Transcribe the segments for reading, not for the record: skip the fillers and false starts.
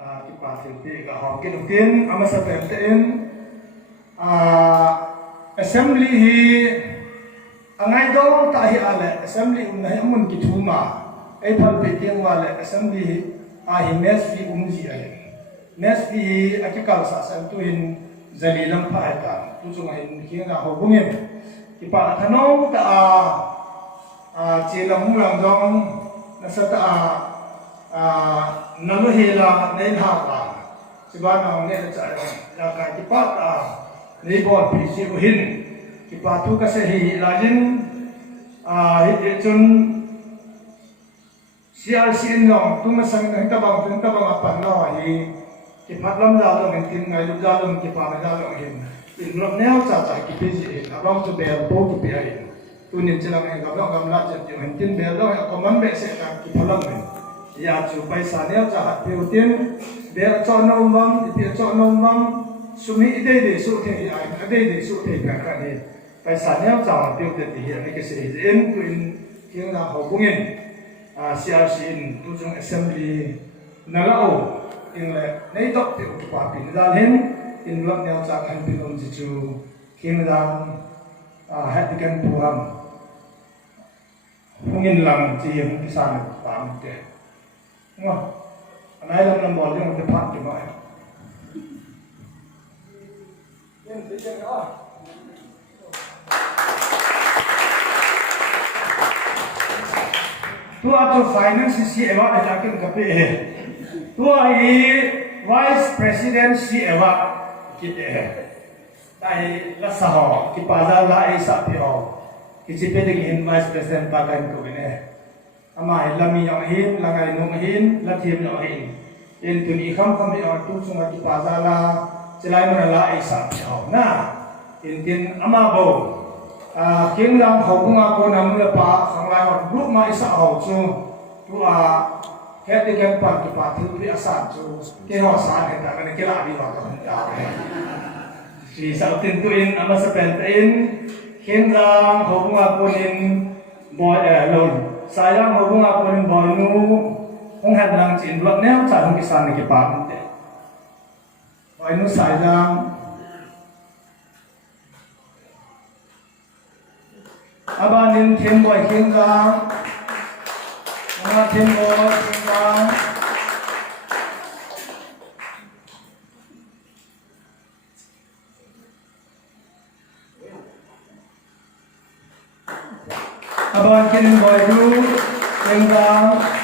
ki pa filti ka hom ki nutin ama sa pemten assembly hi angai do ta hi ale assembly unai amun ki thuma ai phal pe tiang wale assembly hi mes fi umji ai mes fi akikal sa sa tu hin zalilam pha ta tu chung hin khianga ho bungin ki pa thanong ta chilam lang dong nasata nalu hela nei ha pa sibana ne cha la ka ki pa ta nei bol pi si hin ki pa tu ka se hi lajin hi chun CRC nong tu ma sang ta bang pan no hi ki phatlam da lo men tin ngai lu da lo ki pa da lo hin in lo neo cha cha ki pi ji hin abang tu bel po ki pi ai tu nin chilang ai gam lo gam la chen ti hin tin bel lo ko man be se ta ki phalam men ya chu pai sa neo cha hat pi tin bel cho no mam pi cho no mam sumi ide de su the ai ade de su the ka ka ni pai sa neo cha pi te ti hi ai ke se in tu in king na ho bungin CRC in tu chung assembly na lao in le nei tok ti ki pa pin dal hin in lo neo cha kan pin on ji chu king dang hat kan puam mungin lang ji yang kisan pam te ngo anai lam nam bol yang te phat ti mai yen ti chen tu ato finance si ewa ada kin kape tu ai vice president si ewa kite tai la saho ki paza la ai sa pio ki chipe de hin vice president pa kan ko ne ama lami yang hin langai no hin la thim no hin in tu ni kham kham ya tu sunga ki paza la chilai mana la ai sa pio na in tin ama bo king lang ho bunga ko nam le pa sang lai wa group ma isa ho chu tu he de kan pa ki pa thu ri asa chu ke ho sa ne ta ne ke la bi wa ka ta si sa tin tu in ama sa pen in king lang ho bunga ko nin boy lon sa yang ho bunga ko nin boy nu hong han lang chin blok ne cha hong ki san ne ki pa te boy nu sa yang abanin thiên boy thiên gang nga thiên boy thiên gang aban thiên boy du thiên gang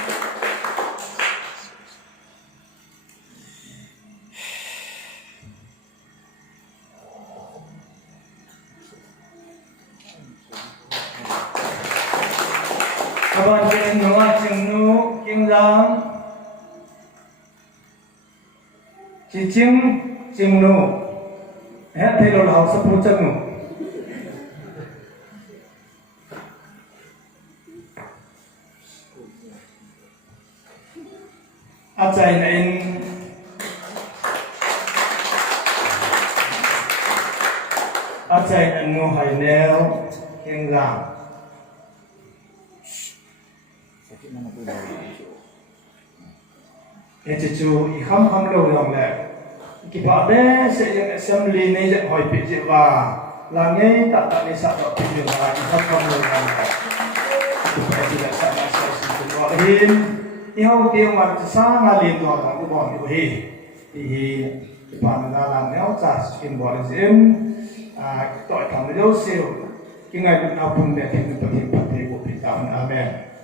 aban kin nuwa chingnu kinglang chi chingnu he thelo lao sa pu changnu achai na in achai na nu hai neo kinglang itu tu ikham lo yang le kita ada sejak assembly ni je hoi pi je wa langai tak ni sak tok pi wa ikham lo yang le itu tidak sama sesi tu hin ihau tiang wa sa ngali tu ka ku bon ku hi kita na la neo cha skin bo zim toi tham lo siu ki ngai ku na pun de tin tu tin pa te ku pi tam amen